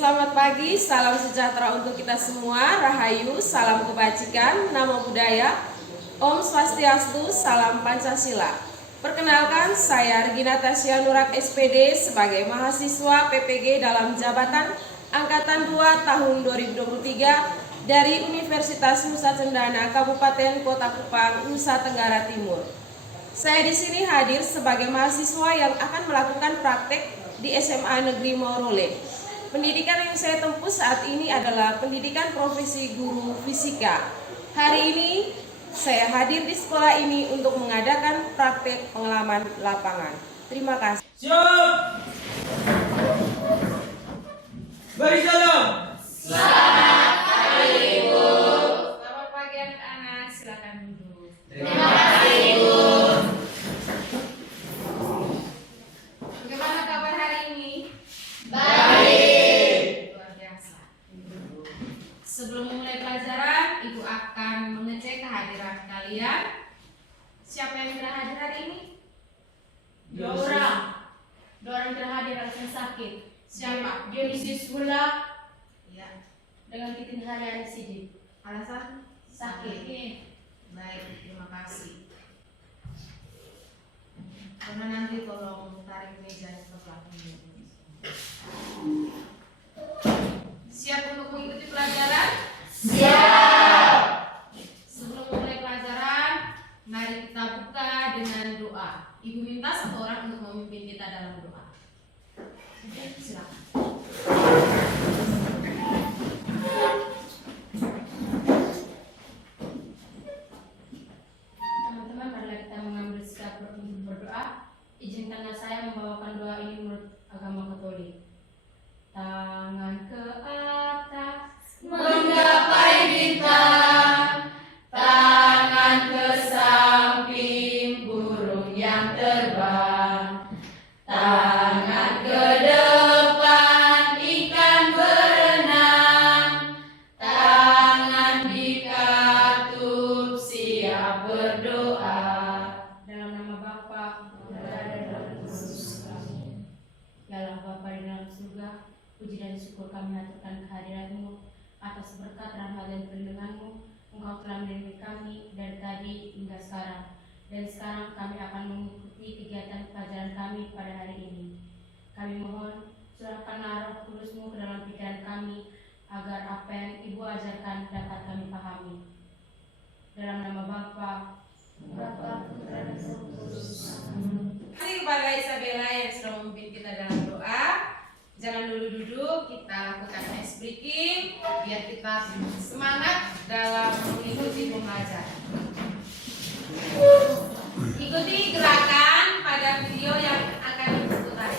Selamat pagi, salam sejahtera untuk kita semua. Rahayu, salam kebajikan, namo buddhaya, Om Swastiastu, salam Pancasila. Perkenalkan, saya Regina Tasya Nurak SPD sebagai mahasiswa PPG dalam jabatan Angkatan 2 tahun 2023 dari Universitas Nusa Cendana, Kabupaten Kota Kupang, Nusa Tenggara Timur. Saya di sini hadir sebagai mahasiswa yang akan melakukan praktek di SMA Negeri Morole. Pendidikan yang saya tempuh saat ini adalah pendidikan profesi guru fisika. Hari ini saya hadir di sekolah ini untuk mengadakan praktek pengalaman lapangan. Terima kasih. Siap. Beri salam. Selamat pagi, Ibu. Selamat pagi anak-anak, silakan duduk. Terima kasih, Ibu. Bagaimana kabar hari ini? Baik. Luar biasa. Sebelum memulai pelajaran, Ibu akan mengecek kehadiran kalian. Siapa yang tidak hadir hari ini? Dua orang tidak hadir alasan sakit. Siapa? Dionisius Gula Ya. dengan Titin Haryani Sidik. Alasan? Sakit. Baik, terima kasih. Karena nanti tolong tarik meja sebelah ini. Siap untuk mengikuti pelajaran? Siap. Sebelum mulai pelajaran, mari kita buka dengan doa. Ibu minta satu orang untuk memimpin kita dalam doa. Oke, silakan. Teman-teman, marilah kita mengambil sikap untuk berdoa. Izinkanlah saya membawakan doa ini menurut agama Katolik. Tangan ke atas menggapai bintang, tangan ke samping burung yang terbang, tangan ke depan ikan berenang, tangan dikatup siap berdoa. Dalam nama Bapa dan dalam Yesus. Ya Allah Bapa di dalam surga, puji dan syukur kami haturkan kehadiran-Mu atas berkat rahmat dan perlindungan-Mu. Engkau telah melindungi kami dari tadi hingga sekarang, dan sekarang kami akan mengikuti kegiatan pelajaran kami pada hari ini. Kami mohon curahkanlah Roh Kudus-Mu ke dalam pikiran kami, agar apa yang Ibu ajarkan dapat kami pahami. Dalam nama Bapa, Putra dan Roh Kudus. Amin. Terima kasih kepada Isabella yang sudah memimpin kita dalam doa. Jangan dulu duduk, kita lakukan ice breaking biar kita semangat dalam mengikuti pembelajaran. Ikuti gerakan pada video yang akan diputar.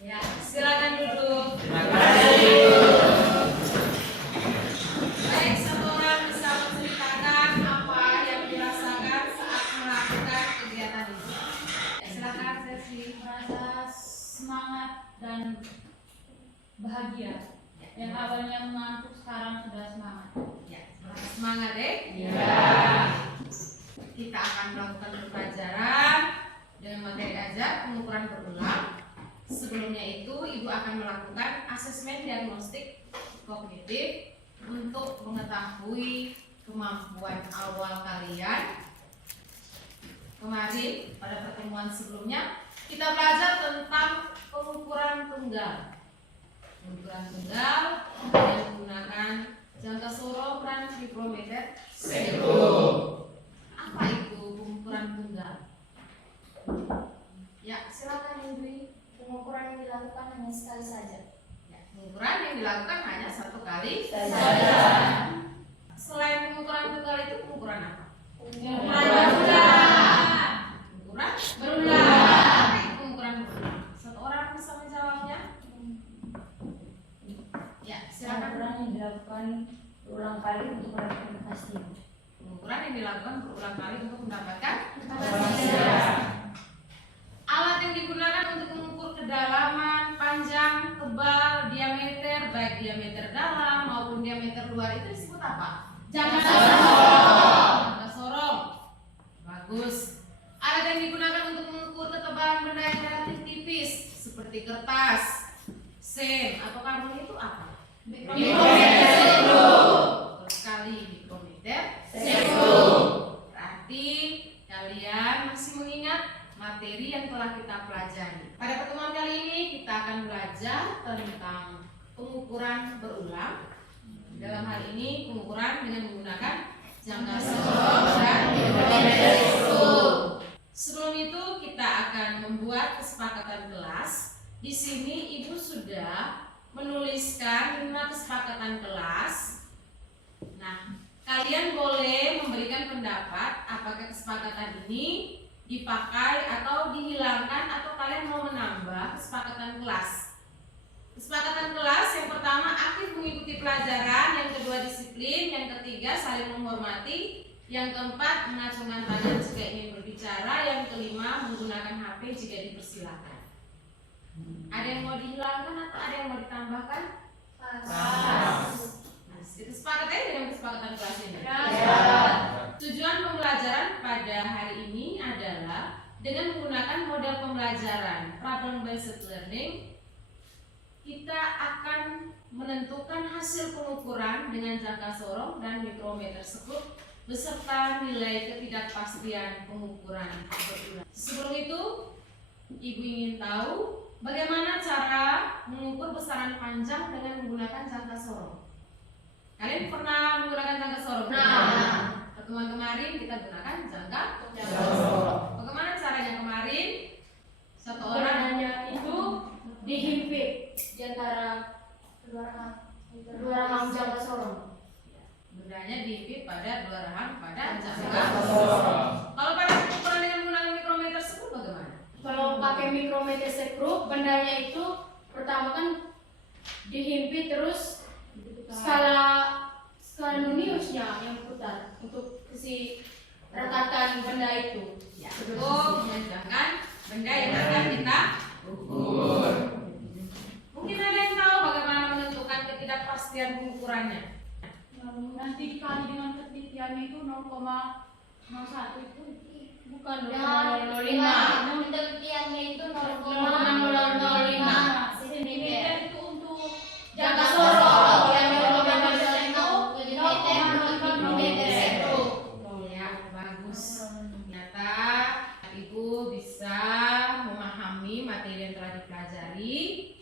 Ya, silakan duduk. Baik, satu orang bisa menceritakan apa yang dirasakan saat melakukan kegiatan ini. Silakan sesi. Merasa semangat dan bahagia. Yang awalnya mengantuk sekarang sudah semangat. Ya, semangat deh. Ya. Kita akan melakukan pelajaran dengan materi ajar pengukuran berulang. Sebelumnya itu, Ibu akan melakukan asesmen diagnostik kognitif untuk mengetahui kemampuan awal kalian. Kemarin pada pertemuan pertemuan sebelumnya kita belajar tentang pengukuran tunggal. Pengukuran tunggal yang menggunakan jangka sorong dan mikrometer sekrup. Apa itu pengukuran tunggal? Ya, silakan Indri. Pengukuran yang dilakukan hanya sekali saja. Ya, pengukuran yang dilakukan hanya satu kali saja. Selain pengukuran tunggal itu pengukuran apa? Pengukuran berulang. Pengukuran berulang. Apa itu pengukuran berulang? Satu orang bisa menjawabnya? Ya, silakan. Pengukuran yang dilakukan berulang kali untuk mendapatkan kepastian. Pengukuran yang dilakukan berulang kali untuk mendapatkan kepastian. Alat yang digunakan untuk mengukur kedalaman, panjang, tebal, diameter, baik diameter dalam maupun diameter luar itu disebut apa? Jangka sorong. Jangka sorong. Bagus. Alat yang digunakan untuk mengukur ketebalan benda yang relatif tipis seperti kertas, sen atau karbon itu apa? Mikrometer sekrup. Sekali mikrometer sekrup. Berarti kalian masih mengingat materi yang telah kita pelajari. Pada pertemuan kali ini kita akan belajar tentang pengukuran berulang. Dalam hal ini pengukuran dengan menggunakan jangka sorong dan mikrometer sekrup. Sebelum itu kita akan membuat kesepakatan kelas. Di sini Ibu sudah menuliskan 5 kesepakatan kelas. Nah, kalian boleh memberikan pendapat apakah kesepakatan ini dipakai atau dihilangkan atau kalian mau menambah kesepakatan kelas. Kesepakatan kelas yang pertama aktif mengikuti pelajaran, yang kedua disiplin, yang ketiga saling menghormati, yang keempat mengacungkan tangan jika ingin berbicara, yang kelima menggunakan HP jika dipersilakan. Ada yang mau dihilangkan atau ada yang mau ditambahkan? Itu sepakat ya dengan kesepakatan kelas ini? Tujuan pembelajaran pada hari ini adalah dengan menggunakan model pembelajaran problem based learning, kita akan menentukan hasil pengukuran dengan jangka sorong dan mikrometer sekrup beserta nilai ketidakpastian pengukuran berulang. Sebelum itu, Ibu ingin tahu bagaimana cara mengukur besaran panjang dengan menggunakan jangka sorong. Kalian pernah menggunakan jangka sorong? Pertemuan kemarin kita gunakan jangka sorong. Bagaimana caranya kemarin? Satu orang Benangnya itu dihimpit di antara Dua rahang jangka sorong. bendanya dihimpit pada 2 rahang pada jangka sorong. Kalau pada pengukuran dengan menggunakan mikrometer sekrup bagaimana? kalau pakai mikrometer sekrup, bendanya itu pertama kan dihimpit terus skala nuniusnya yang putar untuk si retakan benda itu. Ya, untuk menentukan benda yang akan kita ukur. Mungkin ada yang tahu bagaimana menentukan ketidakpastian pengukurannya? Nanti dikali dengan ketelitiannya itu 0,01 itu Bukan Dan 0,05. penelitiannya itu 0,005 sentimeter. itu untuk Jangka sorong yang Mikrometer mikrometer sekrup, mikrometer sekrup. Ya, bagus. Ternyata Ibu bisa memahami materi yang telah dipelajari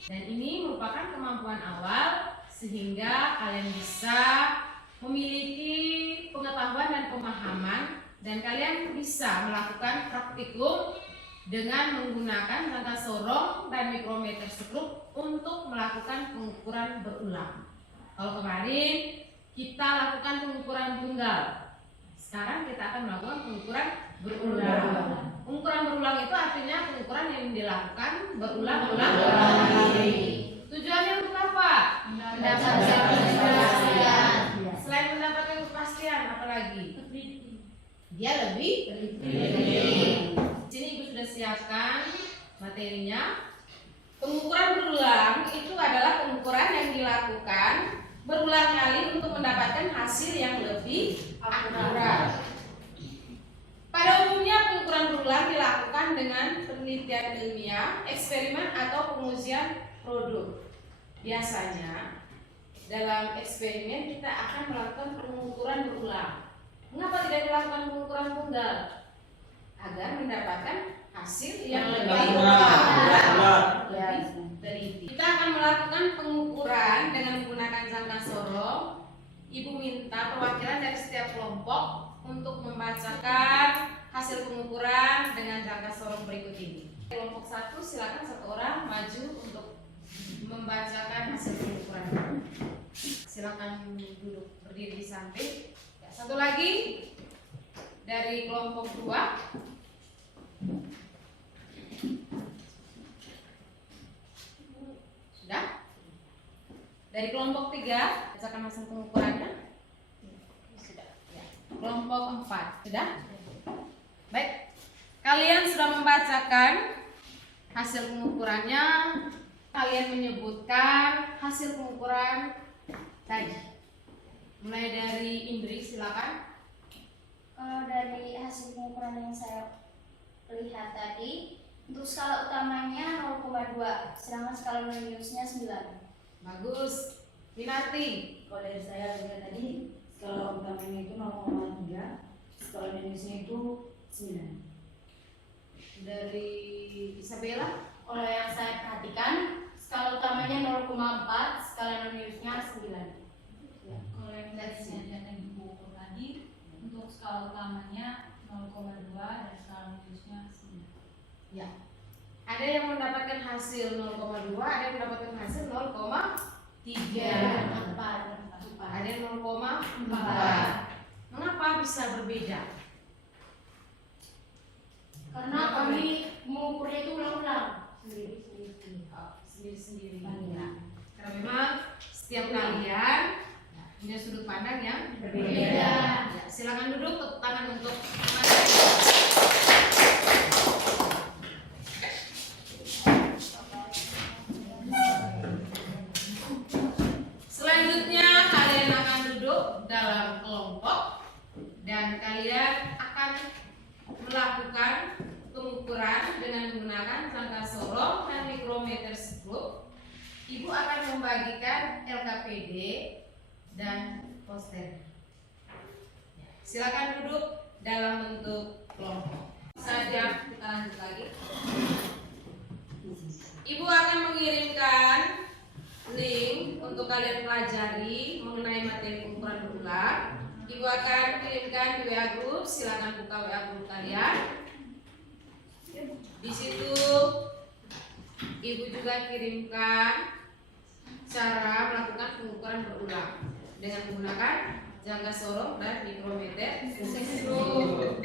dan ini merupakan kemampuan awal sehingga kalian bisa memiliki pengetahuan dan pemahaman dan kalian bisa melakukan praktikum dengan menggunakan jangka sorong dan mikrometer sekrup untuk melakukan pengukuran berulang. Kalau kemarin kita lakukan pengukuran tunggal, sekarang kita akan melakukan pengukuran berulang. Pengukuran berulang itu artinya pengukuran yang dilakukan berulang-ulang kali. Tujuannya untuk apa? Mendapatkan kepastian. Selain mendapatkan kepastian, apa lagi? Dia lebih teliti. Di sini Ibu sudah siapkan materinya. Pengukuran berulang itu adalah pengukuran yang dilakukan berulang kali untuk mendapatkan hasil yang lebih akurat. Pada umumnya pengukuran berulang dilakukan dengan penelitian ilmiah, eksperimen atau pengujian produk. Biasanya dalam eksperimen kita akan melakukan pengukuran berulang. Mengapa tidak dilakukan pengukuran tunggal? Agar mendapatkan hasil hasil yang lebih Akurat. teliti. Kita akan melakukan pengukuran dengan menggunakan jangka sorong. Ibu minta perwakilan dari setiap kelompok untuk membacakan hasil pengukuran dengan jangka sorong berikut ini. Kelompok 1 silakan satu orang maju untuk membacakan hasil pengukuran. Silakan duduk berdiri di samping. Ya, satu lagi dari kelompok 2. Sudah? Dari kelompok 3 bacakan hasil pengukurannya. Sudah. Ya. Kelompok 4 sudah? Baik. Kalian sudah membacakan hasil pengukurannya. Kalian menyebutkan hasil pengukuran tadi. Mulai dari Indri, silakan. Kalau dari hasil pengukuran yang saya lihat tadi, untuk skala utamanya 0,2, sedangkan skala non-minusnya 9. Bagus. Minarti. Kalau dari saya lihat tadi, skala utamanya itu 0,3, skala minusnya itu 9. Dari Isabella. Kalau yang saya perhatikan, skala utamanya 0,4, skala non-minusnya 9. Kalau yang tadi saya lihat di buku tadi, untuk skala utamanya 0,2 dan skala minusnya 9. Ya. Ada yang mendapatkan hasil 0,2, ada yang mendapatkan hasil 0,3. Ada yang 0,4. Mengapa bisa berbeda? Karena kami mengukurnya itu ulang-ulang. Sendiri-sendiri. Ya. Karena memang setiap kalian punya sudut pandang yang Berbeda. Ya, silakan duduk, tepuk tangan untuk selanjutnya kalian akan duduk dalam kelompok dan kalian akan melakukan pengukuran dengan menggunakan jangka sorong dan mikrometer skrup. Ibu akan membagikan LKPD dan poster. Silakan duduk dalam bentuk kelompok. Saja kita lanjut lagi. Ibu akan mengirimkan link untuk kalian pelajari mengenai materi pengukuran berulang. Ibu akan kirimkan di WA group. Silakan buka WA group kalian. Di situ ibu juga kirimkan cara melakukan pengukuran berulang dengan menggunakan jangka sorong dan mikrometer skrup.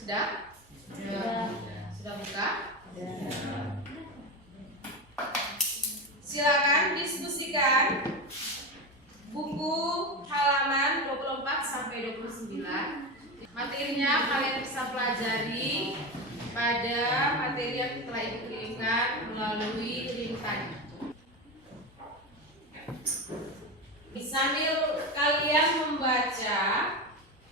Sudah? Sudah buka? Silakan diskusikan buku halaman 24 sampai 29. Materinya kalian bisa pelajari pada materi yang telah ibu kirimkan melalui link tadi. Sambil kalian membaca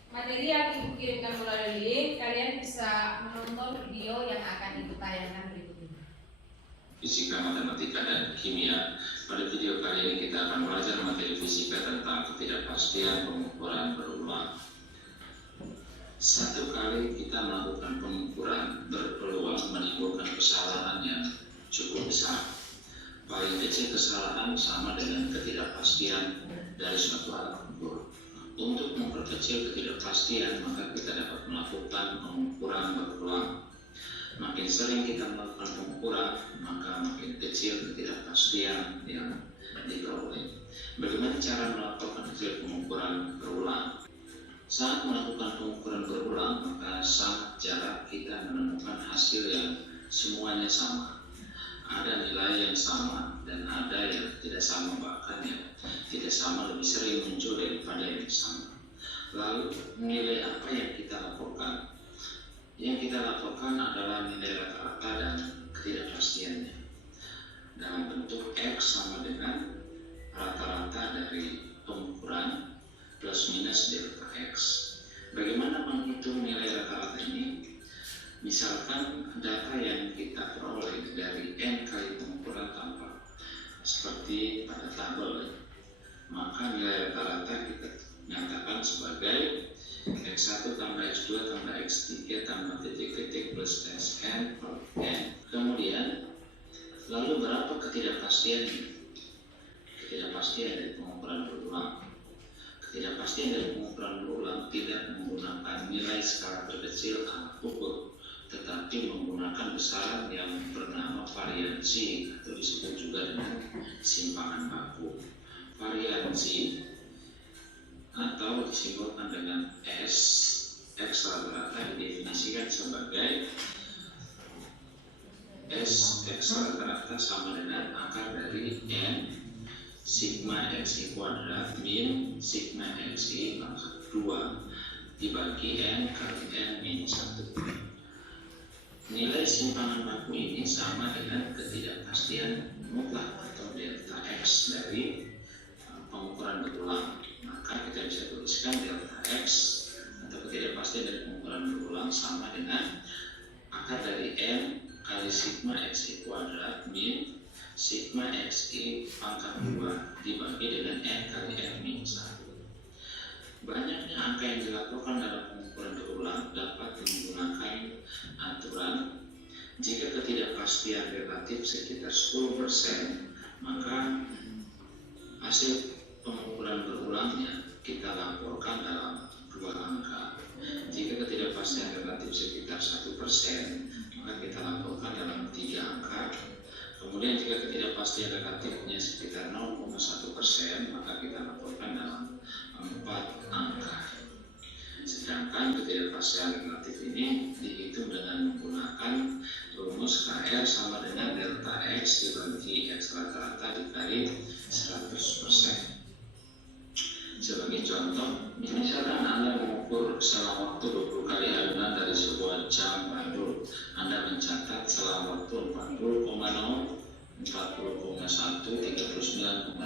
materi yang ibu kirimkan melalui link, kalian bisa menonton video yang akan ibu tayangkan berikut ini. Fisika, matematika, dan kimia. Pada video kali ini kita akan belajar materi fisika tentang ketidakpastian pengukuran berulang. Satu kali kita melakukan pengukuran berpeluang menimbulkan kesalahan yang cukup besar. Paling kecil kesalahan sama dengan ketidakpastian dari suatu alat ukur. Untuk memperkecil ketidakpastian, maka kita dapat melakukan pengukuran berulang. Makin sering kita melakukan pengukuran, maka makin kecil ketidakpastian yang diperoleh. Bagaimana cara melakukan hasil pengukuran berulang? Saat melakukan pengukuran berulang, maka sangat jarang kita menemukan hasil yang semuanya sama. Ada nilai yang sama dan ada yang tidak sama, bahkan yang tidak sama lebih sering muncul daripada yang sama. Lalu nilai apa yang kita laporkan? Yang kita laporkan adalah nilai rata-rata dan ketidakpastiannya. Dalam bentuk X sama dengan rata-rata dari pengukuran plus minus delta X. Bagaimana menghitung nilai rata-rata ini? Misalkan data yang kita peroleh dari N kali pengukuran tampak seperti pada tabel, maka nilai rata-rata kita nyatakan sebagai X1 tambah X2 tambah X3 tambah titik-titik plus Sn per N. Kemudian, lalu berapa ketidakpastiannya? Ketidakpastian dari pengukuran berulang. Ketidakpastian dari pengukuran berulang tidak menggunakan nilai skala terkecil alat ukur, tetapi menggunakan besaran yang bernama variansi atau disebut juga dengan simpangan baku. Variansi atau disimbolkan dengan S, X rata-rata didefinisikan sebagai S X rata-rata sama dengan akar dari N sigma Xi kuadrat min sigma Xi pangkat 2 dibagi N kali N min 1. Nilai simpangan baku ini sama dengan ketidakpastian mutlak atau delta X dari pengukuran berulang. Maka kita bisa tuliskan delta X atau ketidakpastian dari pengukuran berulang sama dengan akar dari N kali sigma Xi kuadrat min sigma Xi pangkat 2 dibagi dengan N kali N min 1. Banyaknya angka yang dilakukan dalam pengukuran berulang dapat menggunakan aturan jika ketidakpastian relatif sekitar 10%, maka hasil pengukuran berulangnya kita laporkan dalam 2 angka. Jika ketidakpastian relatif sekitar 1%, maka kita laporkan dalam 3 angka. Kemudian jika ketidakpastian relatifnya sekitar 0,1%, maka kita laporkan dalam 4 angka. Sedangkan ketidakpastian relatif ini dihitung dengan menggunakan rumus KR sama dengan delta X dibagi X rata-rata dikali 100%. Sebagai contoh, misalkan Anda mengukur selang waktu 20 kali alunan dari sebuah jam bandul. Anda mencatat selang waktu 40,0, 40,1, 39,8,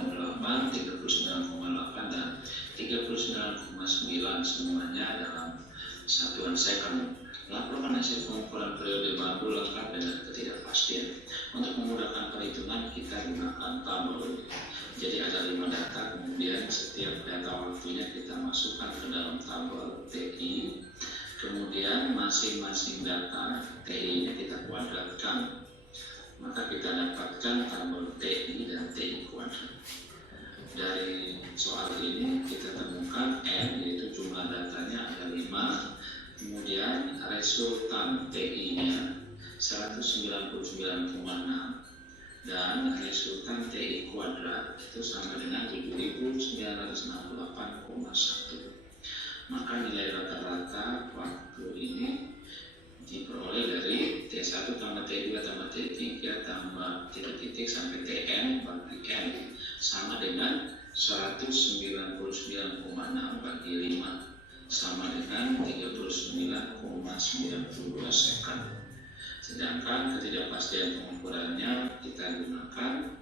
39,8 dan 39,9 semuanya dalam satuan second. Laporkan hasil pengukuran periode bandul lengkap dengan ketidakpastian. Untuk memudahkan perhitungan kita gunakan tabel. Jadi ada 5 data, kemudian setiap data waktunya kita masukkan ke dalam tabel TI. Kemudian masing-masing data TI-nya kita kuadratkan. Maka kita dapatkan tabel TI dan TI kuadrat. Dari soal ini kita temukan N, yaitu jumlah datanya ada 5. Kemudian resultan TI-nya 199,6 dan resultan TI kuadrat itu sama dengan 7.968,1. Maka nilai rata-rata waktu ini diperoleh dari T1 tambah T2 tambah T3 tambah titik-titik sampai Tn bagi N sama dengan 199,6 bagi 5 sama dengan 39,92 second. Sedangkan ketidakpastian pengukurannya kita gunakan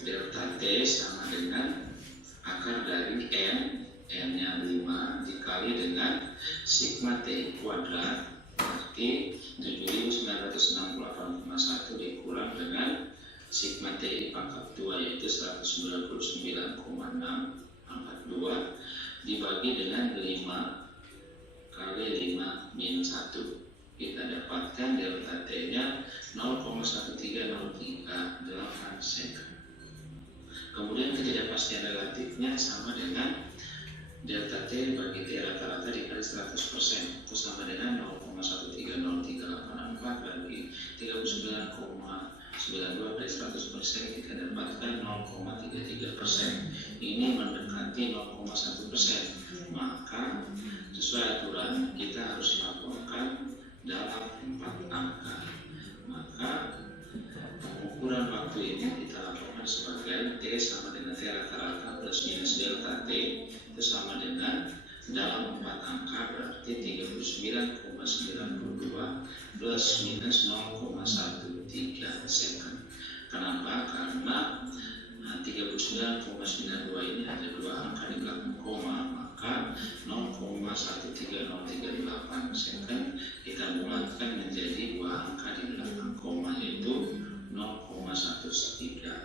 delta T sama dengan akar dari N, N-nya 5 dikali dengan sigma T kuadrat, berarti 7.968,1 dikurang dengan sigma T pangkat 2 yaitu 199,6 pangkat 2 dibagi dengan 5 kali 5 min 1. Kita dapatkan delta T-nya 0,1303,8 second. Kemudian ketidakpastian relatifnya sama dengan delta T bagi T rata-rata dikali 100%, itu sama dengan 0,130384 bagi 39,92 dari 100%, kita dapatkan 0,33%. Ini mendekati 0,1%. Maka sesuai aturan kita harus laporkan dalam 4 angka. Maka pengukuran waktu ini kita laporkan sebagai T sama dengan T rata-rata plus minus delta T itu sama dengan dalam 4 angka berarti 39,92 plus minus 0,13 second. Kenapa? Karena 39,92 ini ada 2 angka di belakang koma, maka 0,13038 second kita bulatkan menjadi 2 angka di belakang koma yaitu 0,13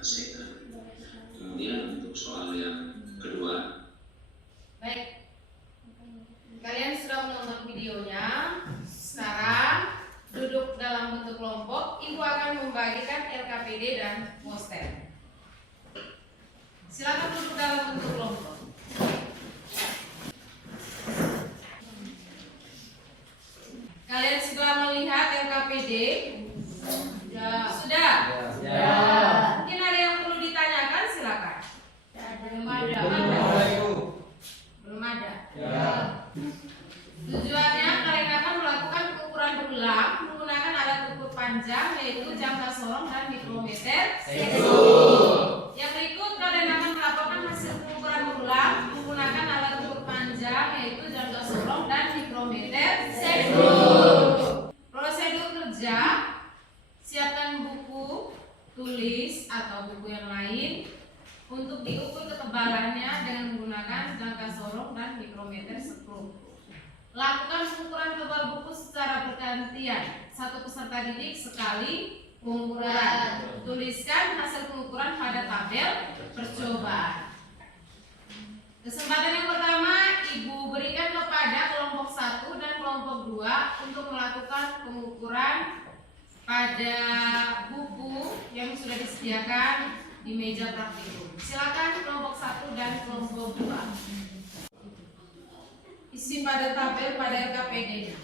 second. Kemudian untuk soal yang kedua, Baik, kalian sudah Ibu akan membagikan LKPD dan poster. Silakan duduk dalam bentuk kelompok. Kalian sudah melihat LKPD? Sudah? Ya. Mungkin ada yang perlu ditanyakan, silakan. Belum ada. Belum ada. Ya. Tujuannya kalian akan melakukan pengukuran berulang menggunakan alat ukur panjang yaitu jangka sorong dan mikrometer. Yang berikut kalian akan melakukan hasil pengukuran berulang menggunakan alat ukur panjang yaitu jangka sorong dan mikrometer. Prosedur kerja: siapkan buku tulis atau buku yang lain untuk diukur ketebalannya dengan menggunakan jangka sorong dan mikrometer skru. Lakukan pengukuran tebal buku secara bergantian. Satu peserta didik sekali pengukuran. Tuliskan hasil pengukuran pada tabel percobaan. Kesempatan yang pertama, Ibu berikan kepada kelompok 1 dan kelompok 2 untuk melakukan pengukuran pada buku yang sudah disediakan di meja praktikum. Silakan kelompok 1 dan kelompok 2. Isi pada tabel pada LKPD-nya.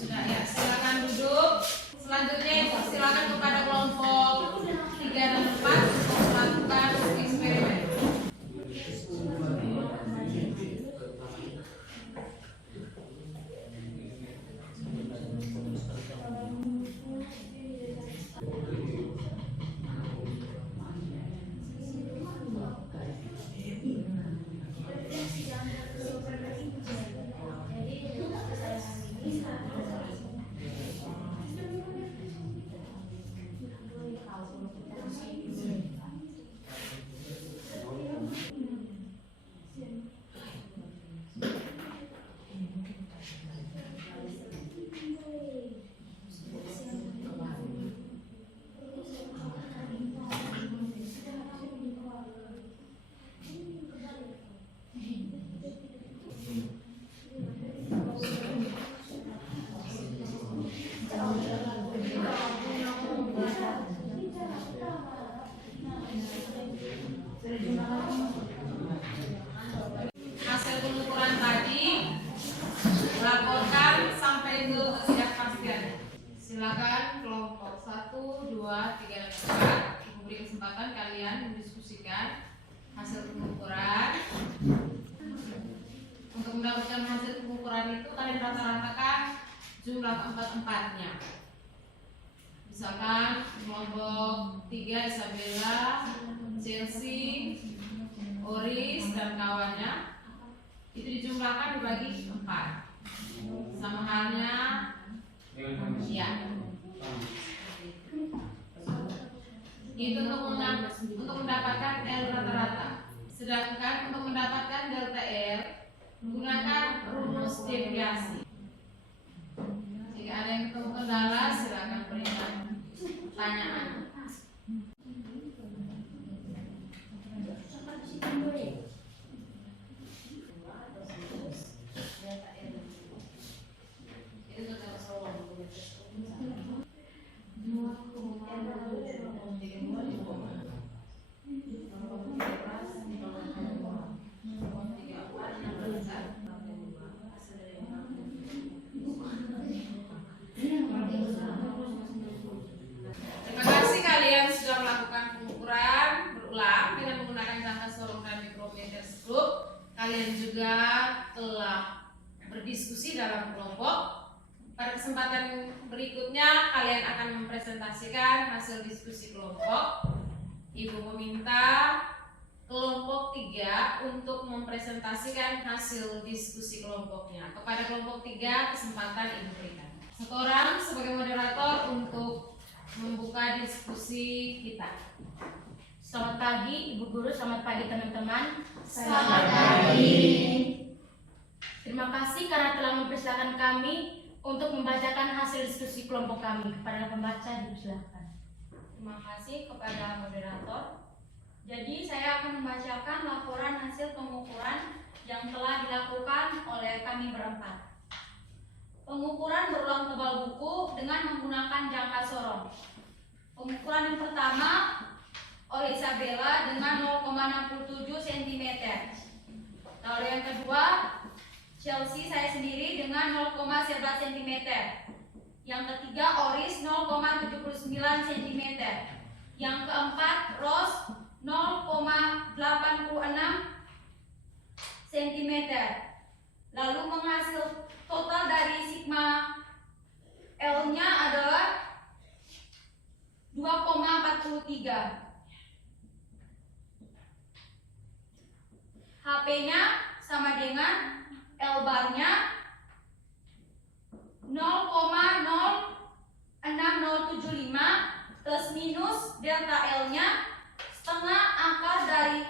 Sudah ya, silakan duduk. Selanjutnya silakan kepada kelompok 3 dan 4 untuk melakukan eksperimen. Hasil pengukuran tadi laporkan sampai ke ketidakpastian. Silakan kelompok 1, 2, 3, dan 4. Ibu beri kesempatan kalian mendiskusikan hasil pengukuran. Untuk mendapatkan hasil pengukuran itu kalian rata-ratakan jumlah keempat-empatnya. Misalkan kelompok 3 Isabella, Chelsea, Oris, dan kawannya itu dijumlahkan dibagi 4. Sama halnya ya. Itu untuk mendapatkan L rata-rata. Sedangkan untuk mendapatkan delta L menggunakan rumus deviasi. Jika ada yang ketemu kendala, silakan berikan pertanyaan. Micrometers Group, kalian juga telah berdiskusi dalam kelompok. Pada kesempatan berikutnya kalian akan mempresentasikan hasil diskusi kelompok. Ibu meminta kelompok 3 untuk mempresentasikan hasil diskusi kelompoknya. Kepada kelompok 3 kesempatan Ibu berikan. Satu orang sebagai moderator untuk membuka diskusi kita. Selamat pagi Ibu Guru, selamat pagi teman-teman. Selamat pagi. Terima kasih karena telah mempersilahkan kami untuk membacakan hasil diskusi kelompok kami. Kepada pembaca dipersilahkan. Terima kasih kepada moderator. Jadi saya akan membacakan laporan hasil pengukuran yang telah dilakukan oleh kami berempat. Pengukuran berulang tebal buku dengan menggunakan jangka sorong. Pengukuran yang pertama oleh Isabella dengan 0,67 cm. Lalu yang kedua Chelsea saya sendiri dengan 0,11 cm. Yang ketiga Oris 0,79 cm. Yang keempat Rose 0,86 cm. Lalu menghasil total dari sigma L-nya adalah 2,43. HP-nya sama dengan L-bar-nya 0,06075 plus minus delta L-nya setengah akar dari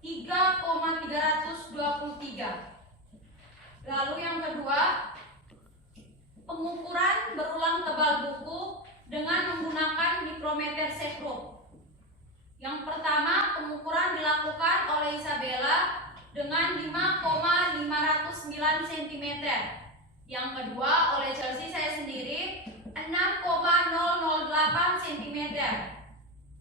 3,323. Lalu yang kedua, pengukuran berulang tebal buku dengan menggunakan mikrometer sekrup. Yang pertama, pengukuran dilakukan oleh Isabella dengan 5,509 cm. Yang kedua, oleh Chelsea saya sendiri 6,008 cm.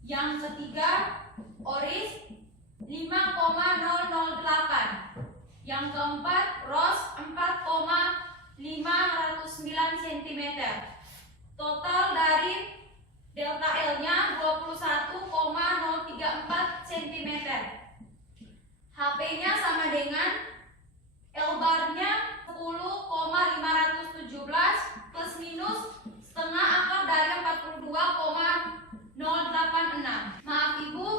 Yang ketiga, Oris 5,008. Yang keempat, Rose 4,509 cm. Total dari delta L-nya 21,034 cm. HP-nya sama dengan L-bar-nya 10,517 plus minus setengah akar dari 42,086. Maaf Ibu,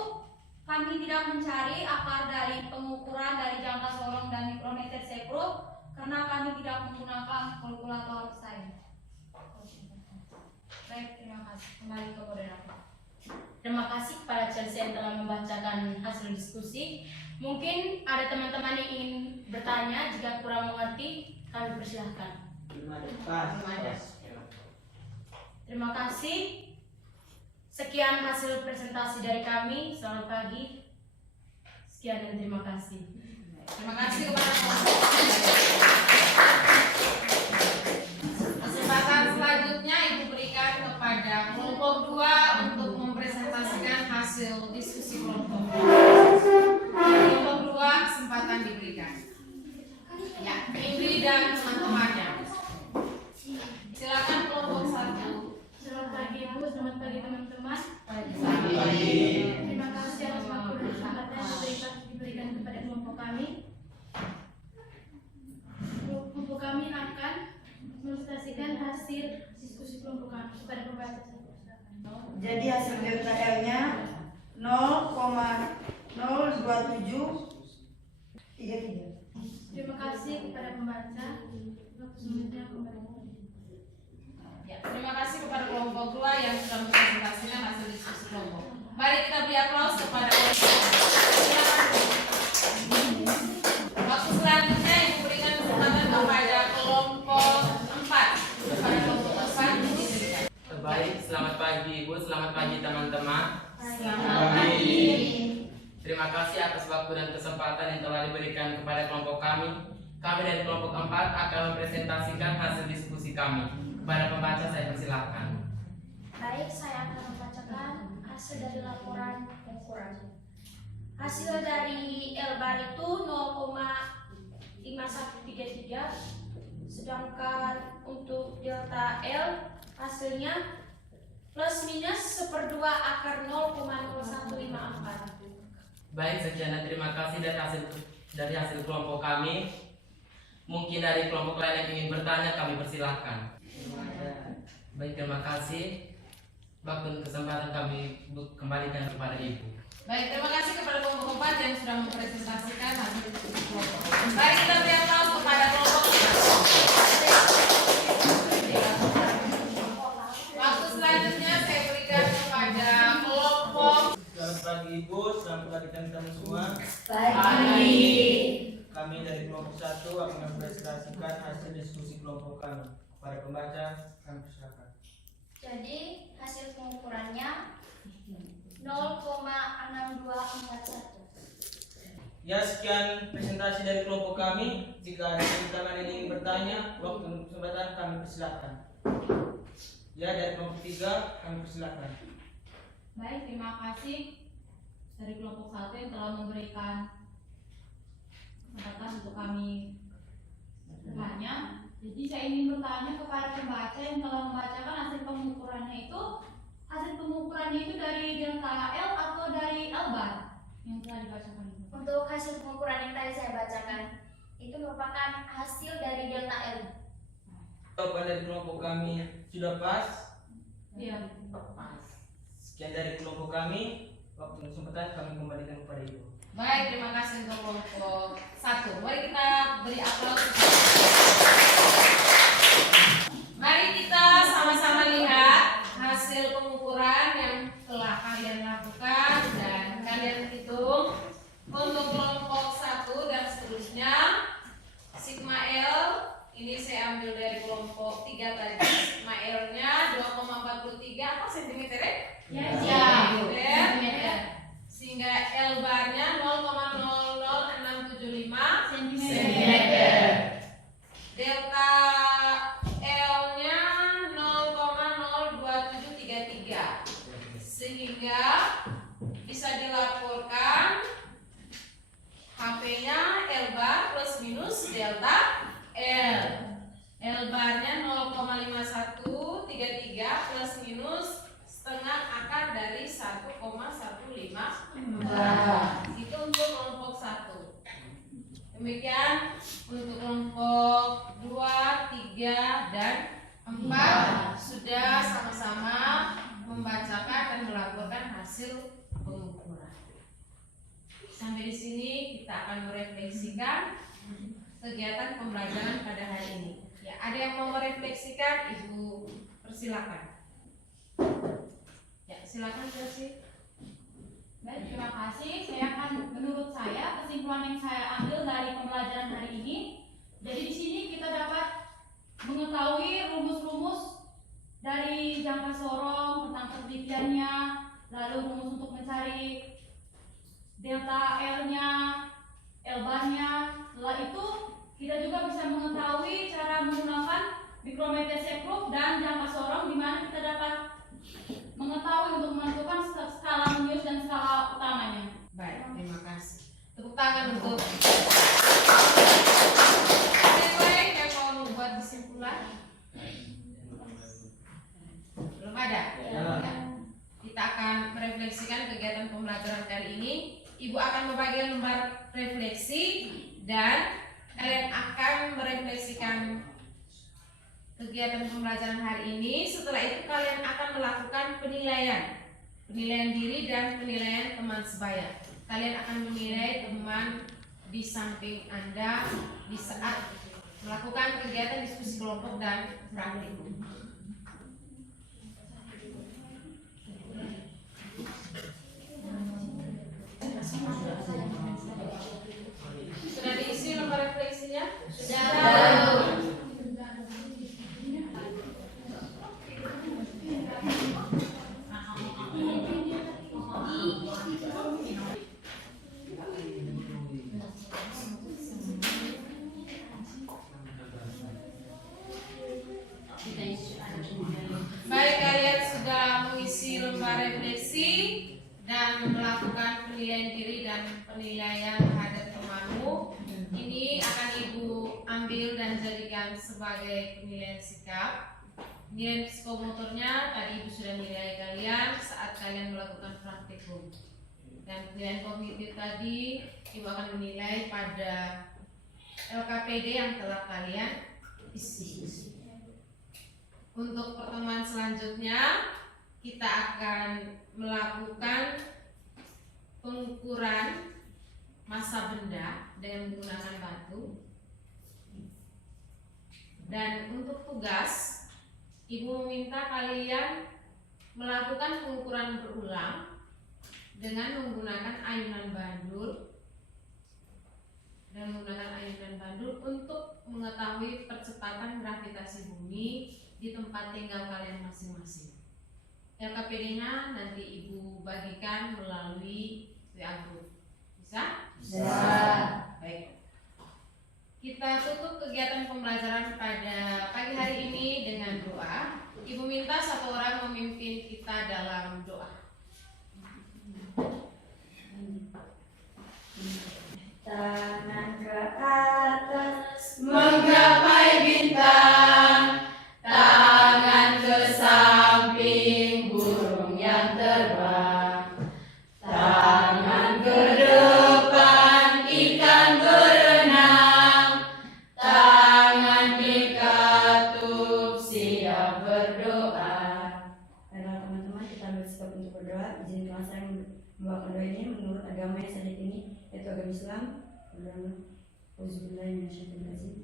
kami tidak mencari akar dari pengukuran dari jangka sorong dan mikrometer sekrup karena kami tidak menggunakan kalkulator sains. Baik, terima kasih. Kembali ke moderator. Terima kasih kepada Chelsea yang telah membacakan hasil diskusi. Mungkin ada teman-teman yang ingin bertanya, jika kurang mengerti kami persilahkan. Terima kasih. Sekian hasil presentasi dari kami. Selamat pagi. Sekian dan terima kasih. Terima kasih kepada kesempatan selanjutnya Ibu berikan kepada kelompok 2 untuk mempresentasikan hasil diskusi kelompok. Kelompok 2 kesempatan diberikan. Ya, Indri dan teman-temannya. Silakan kelompok 1. Selamat pagi Ibu, selamat pagi teman-teman. Terima kasih atas waktu dan kesempatan yang diberikan kepada kelompok kami. Kelompok kami akan mempresentasikan hasil diskusi kelompok kami kepada pembaca. Jadi hasil delta L-nya 0,02733. Terima kasih kepada pembaca. Selanjutnya kembali. Ya, terima kasih kepada kelompok 2 yang sudah mempresentasikan hasil diskusi kelompok. Mari kita beri aplaus kepada kelompok. Silakan. Waktu selanjutnya Ibu berikan kesempatan kepada kelompok 4. Kepada kelompok 4 diberikan. Baik, selamat pagi Ibu, selamat pagi teman-teman. Selamat pagi. Terima kasih atas waktu dan kesempatan yang telah diberikan kepada kelompok kami. Kami dari kelompok 4 akan mempresentasikan hasil diskusi kami. Kepada pembaca saya persilahkan. Baik, saya akan membacakan hasil dari laporan pengukuran. Hasil dari L-bar itu 0,5133, sedangkan untuk delta L hasilnya plus minus 1/2 akar 0,0154. Baik, sekian dan terima kasih dari hasil kelompok kami. Mungkin dari kelompok lain yang ingin bertanya, kami persilahkan. Baik, terima kasih. Waktu dan kesempatan kami kembalikan kepada Ibu. Baik, terima kasih kepada kelompok 4 yang sudah mempresentasikan hasil diskusi kelompok. Mari kita beri aplaus kepada kelompok 5. Waktu selanjutnya saya berikan kepada kelompok. Selamat pagi Ibu, selamat pagi teman-teman semua. Pagi. Kami dari kelompok 1 akan mempresentasikan hasil diskusi kelompok kami. Para pembaca, kami persilakan. Jadi hasil pengukurannya 0,6241. Ya, sekian presentasi dari kelompok kami. Jika ada teman-teman yang ingin bertanya, waktu dan kesempatan kami persilakan. Ya, dari kelompok 3 kami persilakan. Baik, terima kasih dari kelompok 1 yang telah memberikan kesempatan untuk kami bertanya. Jadi saya ingin bertanya kepada pembaca yang telah membacakan hasil pengukurannya itu. Hasil pengukurannya itu dari delta L atau dari L bar yang telah dibacakan itu? Untuk hasil pengukuran yang tadi saya bacakan itu merupakan hasil dari delta L. Jawaban dari kelompok kami sudah pas. Iya. Sekian dari kelompok kami. Waktu dan kesempatan kami kembalikan kepada Ibu. Baik, terima kasih untuk kelompok 1. Mari kita beri aplaus. Mari kita sama-sama lihat hasil pengukuran yang telah kalian lakukan dan kalian hitung untuk kelompok 1 dan seterusnya. Sigma L ini saya ambil dari kelompok 3 tadi. Sigma L-nya 2,43 apa sentimeter ya? Sentimeter. Sehingga L barnya 0,00675 cm. Delta L-nya 0,02733. Sehingga bisa dilaporkan HP-nya L bar plus minus delta L. L barnya 0,5133 plus minus setengah akar dari 1,154. Itu untuk kelompok 1. Demikian untuk kelompok 2, 3, dan 4 sudah sama-sama membacakan dan melaporkan hasil pengukuran. Sampai di sini kita akan merefleksikan kegiatan pembelajaran pada hari ini. Ya, ada yang mau merefleksikan, Ibu persilakan. Ya, silakan Chelsea. Baik, terima kasih. Menurut saya kesimpulan yang saya ambil dari pembelajaran hari ini. Jadi di sini kita dapat mengetahui rumus-rumus dari jangka sorong tentang penelitiannya, lalu rumus untuk mencari delta L-nya, L bar-nya. Setelah itu kita juga bisa mengetahui cara menggunakan mikrometer proof dan jangka sorong, di mana kita dapat mengetahui untuk menentukan skala Möbius dan skala utamanya. Baik, terima kasih. Tepuk tangan untuk ada yang lain yang mau membuat kesimpulan? Belum ada? Ya. Kita akan merefleksikan kegiatan pembelajaran kali ini. Ibu akan membagikan lembar refleksi dan kalian akan merefleksikan kegiatan pembelajaran hari ini. Setelah itu kalian akan melakukan penilaian diri dan penilaian teman sebaya. Kalian akan menilai teman di samping Anda di saat melakukan kegiatan diskusi kelompok dan praktikum. Sudah diisi lembar refleksinya? Sudah. Baik, kalian sudah mengisi lembar refleksi dan melakukan penilaian diri dan penilaian terhadap temanmu. Ini akan Ibu ambil dan jadikan sebagai penilaian sikap. Penilaian psikomotornya tadi Ibu sudah nilai kalian saat kalian melakukan praktikum. Dan penilaian kognitif tadi Ibu akan menilai pada LKPD yang telah kalian isi. Untuk pertemuan selanjutnya kita akan melakukan pengukuran massa benda dengan menggunakan batu. Dan untuk tugas, Ibu meminta kalian melakukan pengukuran berulang dengan menggunakan ayunan bandul untuk mengetahui percepatan gravitasi bumi di tempat tinggal kalian masing-masing. LKPD-nya nanti Ibu bagikan melalui WA group. Bisa? Bisa. Baik. Kita tutup kegiatan pembelajaran pada pagi hari ini dengan doa. Ibu minta satu orang memimpin kita dalam doa. Tangan ke atas Menggapai bintang, tangan ke samping burung yang terbang, tangan ke depan ikan berenang, tangan dikatup siap berdoa. Baiklah teman-teman, kita bersikap untuk berdoa. Izinkan saya membawakan doa ini menurut agama yang saya yakini, yaitu agama Islam.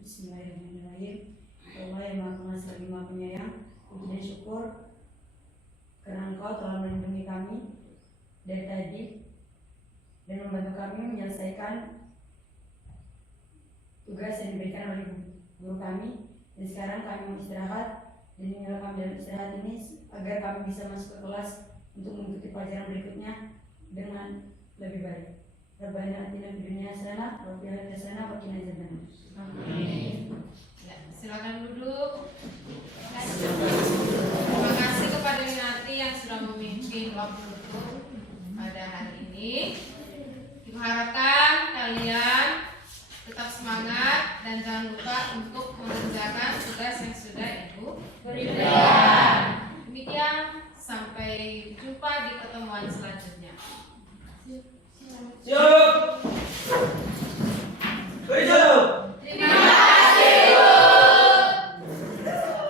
Bismillahirrahmanirrahim. Allah yang Maha Pengasih lagi Maha Penyayang, puji dan syukur karena Engkau telah melindungi kami dari tadi dan membantu kami menyelesaikan tugas yang diberikan oleh guru kami. Dan sekarang kami mau istirahat, dan inilah kami dalam istirahat ini agar kami bisa masuk ke kelas untuk mengikuti pelajaran berikutnya dengan lebih baik. Rabbana atina fid dunya hasanah wa fil akhirati hasanah wa qina adzabannar. Amin. Ya, silakan duduk. Terima kasih kepada Winati yang sudah memimpin waktu itu pada hari ini. Ibu harapkan kalian tetap semangat dan jangan lupa untuk mengerjakan tugas yang sudah Ibu berikan. Demikian, sampai jumpa di pertemuan selanjutnya.